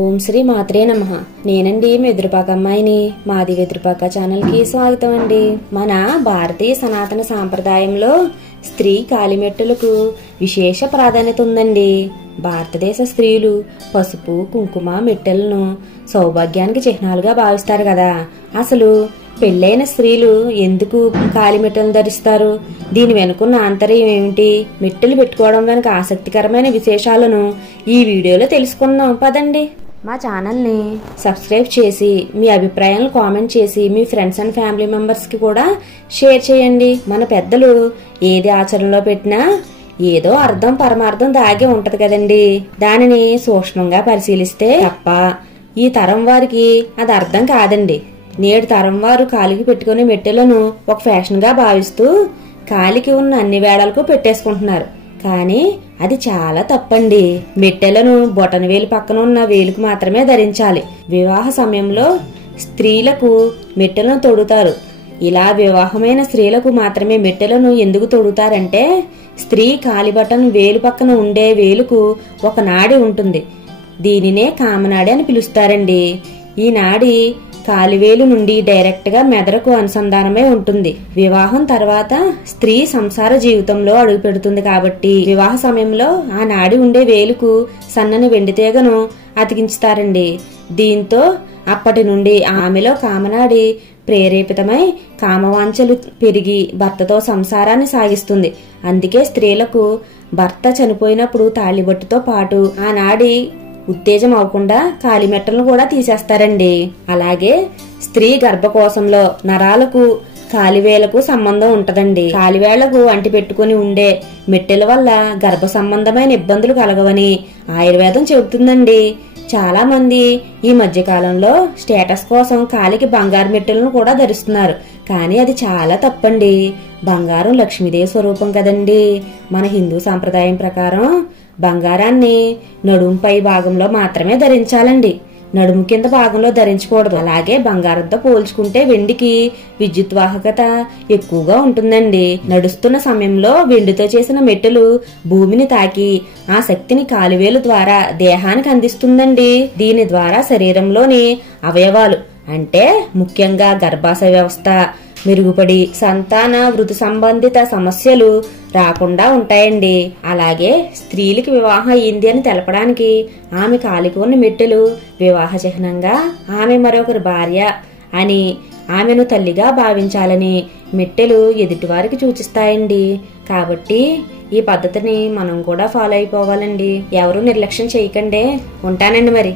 ఓం శ్రీ మాత్రే నమః. నేనండి మీ వెదురుపాక అమ్మాయిని. మాది వెదురుపాక ఛానల్ కి స్వాగతం అండి. మన భారతీయ సనాతన సాంప్రదాయంలో స్త్రీ కాలిమెట్టులకు విశేష ప్రాధాన్యత ఉందండి. భారతదేశ స్త్రీలు పసుపు కుంకుమ మెట్టెలను సౌభాగ్యానికి చిహ్నాలుగా భావిస్తారు కదా. అసలు పెళ్లైన స్త్రీలు ఎందుకు కాలిమెట్టెలను ధరిస్తారు? దీని వెనుకున్న ఆంతర్యం ఏమిటి? మెట్టెలు పెట్టుకోవడం వెనుక ఆసక్తికరమైన విశేషాలను ఈ వీడియోలో తెలుసుకుందాం పదండి. మా ఛానల్ని సబ్స్క్రైబ్ చేసి మీ అభిప్రాయాలను కామెంట్ చేసి మీ ఫ్రెండ్స్ అండ్ ఫ్యామిలీ మెంబర్స్కి కూడా షేర్ చేయండి. మన పెద్దలు ఏది ఆచరణలో పెట్టినా ఏదో అర్థం పరమార్థం దాగి ఉంటది కదండి. దానిని సూక్ష్మంగా పరిశీలిస్తే తప్ప ఈ తరం వారికి అది అర్థం కాదండి. నేడు తరం వారు కాలికి పెట్టుకునే మెట్టెలను ఒక ఫ్యాషన్ గా భావిస్తూ కాలికి ఉన్న అన్ని వేళలకు పెట్టేసుకుంటున్నారు. కానీ అది చాలా తప్పండి. మెట్టెలను బొటన వేలు పక్కన ఉన్న వేలుకు మాత్రమే ధరించాలి. వివాహ సమయంలో స్త్రీలకు మెట్టెలను తొడుగుతారు. ఇలా వివాహమైన స్త్రీలకు మాత్రమే మెట్టెలను ఎందుకు తొడుగుతారంటే స్త్రీ కాలి బటన్ వేలు పక్కన ఉండే వేలుకు ఒక నాడి ఉంటుంది. దీనినే కామనాడి అని పిలుస్తారండి. ఈ నాడి కాలివేలు నుండి డైరెక్ట్ గా మెదడుకు అనుసంధానమై ఉంటుంది. వివాహం తర్వాత స్త్రీ సంసార జీవితంలో అడుగు పెడుతుంది కాబట్టి వివాహ సమయంలో ఆ నాడి ఉండే వేలుకు సన్నని వెండి తీగను అతికించుతారండి. దీంతో అప్పటి నుండి ఆమెలో కామనాడి ప్రేరేపితమై కామవాంఛలు పెరిగి భర్తతో సంసారాన్ని సాగిస్తుంది. అందుకే స్త్రీలకు భర్త చనిపోయినప్పుడు తాళిబొట్టుతో పాటు ఆ నాడి ఉత్తేజం అవ్వకుండా కాలిమెట్టలను కూడా తీసేస్తారండి. అలాగే స్త్రీ గర్భకోశంలో నరాలకు కాలివేలకు సంబంధం ఉంటదండి. కాలివేళ్లకు అంటి పెట్టుకుని ఉండే మెట్టెల వల్ల గర్భ సంబంధమైన ఇబ్బందులు కలగవని ఆయుర్వేదం చెబుతుందండి. చాలా మంది ఈ మధ్య కాలంలో స్టేటస్ కోసం కాలికి బంగారు మెట్టెలను కూడా ధరిస్తున్నారు. కానీ అది చాలా తప్పండి. బంగారం లక్ష్మీదేవి స్వరూపం కదండి. మన హిందూ సాంప్రదాయం ప్రకారం బంగారాన్ని నడుముపై భాగంలో మాత్రమే ధరించాలండి. నడుము కింద భాగంలో ధరించకూడదు. అలాగే బంగారంతో పోల్చుకుంటే వెండికి విద్యుత్ వాహకత ఎక్కువగా ఉంటుందండి. నడుస్తున్న సమయంలో వెండితో చేసిన మెట్టెలు భూమిని తాకి ఆ శక్తిని కాలివేలు ద్వారా దేహానికి అందిస్తుందండి. దీని ద్వారా శరీరంలోని అవయవాలు అంటే ముఖ్యంగా గర్భాశయ వ్యవస్థ మెరుగుపడి సంతాన వృద్ధి సంబంధిత సమస్యలు రాకుండా ఉంటాయండి. అలాగే స్త్రీలకు వివాహం అయింది అని తెలపడానికి ఆమె కాలికి ఉన్న మెట్టెలు వివాహ చిహ్నంగా ఆమె మరొకరి భార్య అని ఆమెను తల్లిగా భావించాలని మెట్టెలు ఎదుటివారికి సూచిస్తాయండి. కాబట్టి ఈ పద్ధతిని మనం కూడా ఫాలో అయిపోవాలండి. ఎవరు నిర్లక్ష్యం చేయకండి. ఉంటానండి మరి.